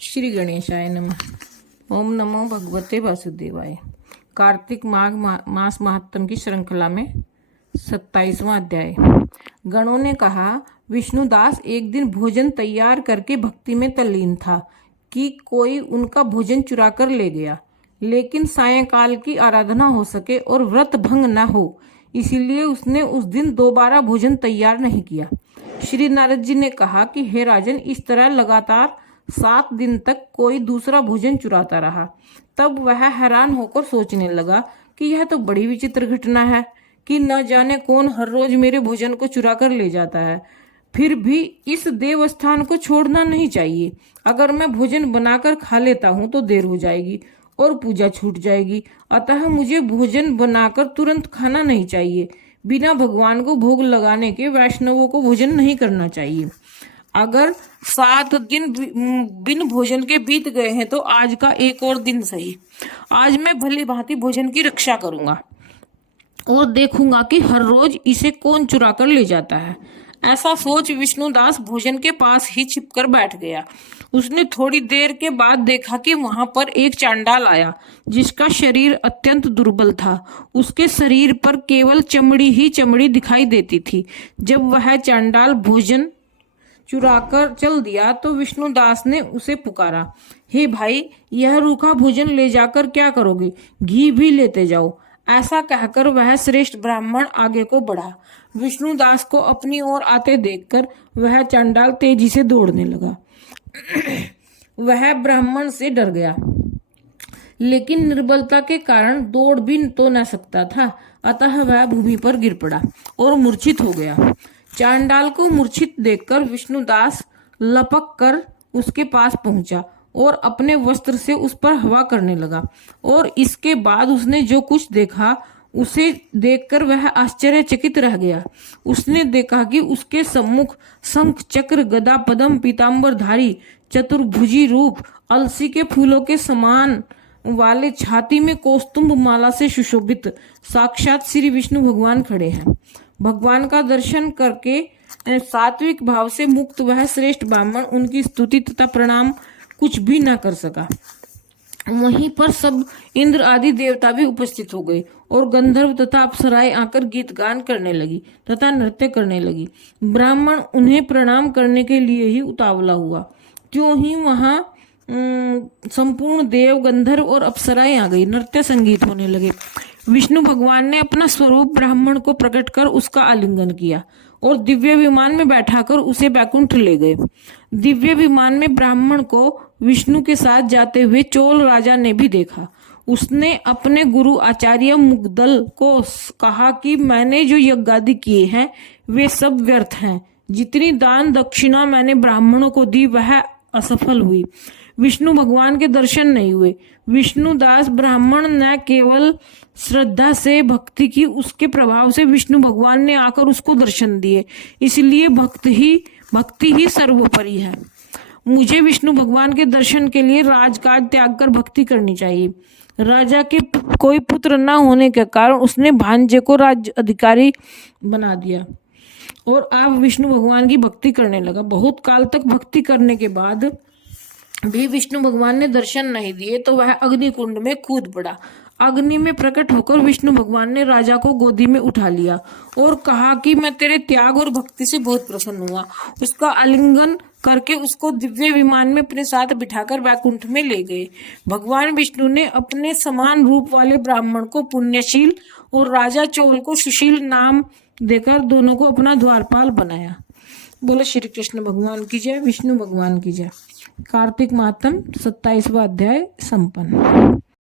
श्री गणेशाय नमः। ओम नमो भगवते वासुदेवाय। कार्तिक माघ मास महात्म की श्रृंखला में 27वां अध्याय। गणों ने कहा, विष्णुदास एक दिन भोजन तैयार करके भक्ति में तल्लीन था कि कोई उनका भोजन चुरा कर ले गया, लेकिन सायंकाल की आराधना हो सके और व्रत भंग न हो, इसीलिए उसने उस दिन दोबारा भोजन तैयार नहीं किया। श्री नारद जी ने कहा कि हे राजन, इस तरह लगातार 7 दिन तक कोई दूसरा भोजन चुराता रहा। तब वह हैरान होकर सोचने लगा कि यह तो बड़ी विचित्र घटना है कि न जाने कौन हर रोज मेरे भोजन को चुरा कर ले जाता है। फिर भी इस देवस्थान को छोड़ना नहीं चाहिए। अगर मैं भोजन बनाकर खा लेता हूँ तो देर हो जाएगी और पूजा छूट जाएगी। अतः मुझे भोजन बनाकर तुरंत खाना नहीं चाहिए। बिना भगवान को भोग लगाने के वैष्णवों को भोजन नहीं करना चाहिए। अगर 7 दिन बिन भोजन के बीत गए हैं तो आज का एक और दिन सही। आज मैं भली भांति भोजन की रक्षा करूंगा और देखूंगा कि हर रोज इसे कौन चुरा कर ले जाता है। ऐसा सोच विष्णुदास भोजन के पास ही छिपकर बैठ गया। उसने थोड़ी देर के बाद देखा कि वहां पर एक चांडाल आया, जिसका शरीर अत्यंत दुर्बल था। उसके शरीर पर केवल चमड़ी ही चमड़ी दिखाई देती थी। जब वह चांडाल भोजन चुराकर चल दिया तो विष्णुदास ने उसे पुकारा, हे भाई, यह रूखा भोजन ले जाकर क्या करोगे? घी भी लेते जाओ। ऐसा कहकर वह श्रेष्ठ ब्राह्मण आगे को बढ़ा। विष्णुदास को अपनी ओर आते देखकर वह चांडाल तेजी से दौड़ने लगा। वह ब्राह्मण से डर गया, लेकिन निर्बलता के कारण दौड़ भी तो न सकता था। अतः वह भूमि पर गिर पड़ा और मूर्छित हो गया। चांडाल को मूर्छित देखकर विष्णुदास लपक कर उसके पास पहुंचा और अपने वस्त्र से उस पर हवा करने लगा। और इसके बाद उसने जो कुछ देखा उसे देखकर वह आश्चर्यचकित रह गया। उसने देखा कि उसके सम्मुख शंख चक्र गदा पद्म पीतांबरधारी चतुर्भुजी रूप अलसी के फूलों के समान वाले छाती में कौस्तुभ माला से सुशोभित साक्षात श्री विष्णु भगवान खड़े हैं। भगवान का दर्शन करके सात्विक भाव से मुक्त वह श्रेष्ठ ब्राह्मण उनकी स्तुति तथा प्रणाम कुछ भी न कर सका। वहीं पर सब इंद्र आदि देवता भी उपस्थित हो गए और गंधर्व तथा अप्सराएं आकर गीत गान करने लगी तथा नृत्य करने लगी। ब्राह्मण उन्हें प्रणाम करने के लिए ही उतावला हुआ। त्यों ही वहां संपूर्ण देव गंधर्व और अप्सराएं आ गई। नृत्य संगीत होने लगे। विष्णु भगवान ने अपना स्वरूप ब्राह्मण को प्रकट कर उसका आलिंगन किया और दिव्य विमान में बैठाकर उसे बैकुंठ ले गए। दिव्य विमान में ब्राह्मण को विष्णु के साथ जाते हुए चोल राजा ने भी देखा। उसने अपने गुरु आचार्य मुग्दल को कहा कि मैंने जो यज्ञादि किए हैं वे सब व्यर्थ हैं। जितनी दान दक्षिणा मैंने ब्राह्मणों को दी वह असफल हुई। विष्णु भगवान के दर्शन नहीं हुए। विष्णुदास ब्राह्मण न केवल श्रद्धा से भक्ति की, उसके प्रभाव से विष्णु भगवान ने आकर उसको दर्शन दिए। इसलिए भक्ति ही सर्वोपरि है। मुझे विष्णु भगवान के दर्शन के लिए राजकाज त्याग कर भक्ति करनी चाहिए। राजा के कोई पुत्र न होने के कारण उसने भांजे को राज्य अधिकारी बना दिया और आप विष्णु भगवान की भक्ति करने लगा। बहुत काल तक भक्ति करने के बाद भी विष्णु भगवान ने दर्शन नहीं दिए तो वह अग्नि कुंड में कूद पड़ा। अग्नि में प्रकट होकर विष्णु भगवान ने राजा को गोदी में उठा लिया और कहा कि मैं तेरे त्याग और भक्ति से बहुत प्रसन्न हुआ। उसका आलिंगन करके उसको दिव्य विमान में अपने साथ बिठाकर वैकुंठ में ले गए। भगवान विष्णु ने अपने समान रूप वाले ब्राह्मण को पुण्यशील और राजा चोल को सुशील नाम देकर दोनों को अपना द्वारपाल बनाया। बोलो श्री कृष्ण भगवान की जय, विष्णु भगवान की जय। कार्तिक मातम 27वां अध्याय संपन्न।